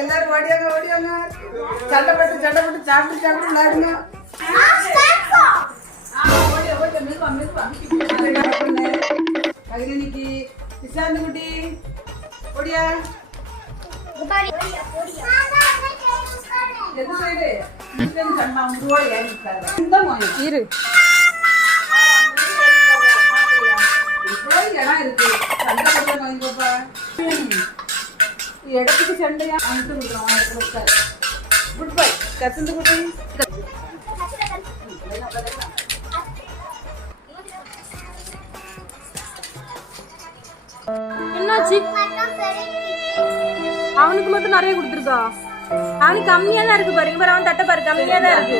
எல்லாரும் ஓடியாங்க சண்டை போட்டு சாப்பிட்டு விளையாடுங்க. அகிலினிக்கு விசாந்து குட்டி ஓடியா எது சைடு இரு இடம் இருக்கு சண்டை போட்டு வாங்கிப்பா இடத்துக்கு சண்டையா அனுப்பிட்டு கொடுக்குறோம். குட் பை கசந்து குட்டி. என்னாச்சு? அவனுக்கு மட்டும் நிறைய கொடுத்துருக்கா? அவனுக்கு கம்மியா தான் இருக்கு பாருங்க. அவன் தட்டை பாரு கம்மியா தான் இருக்கு.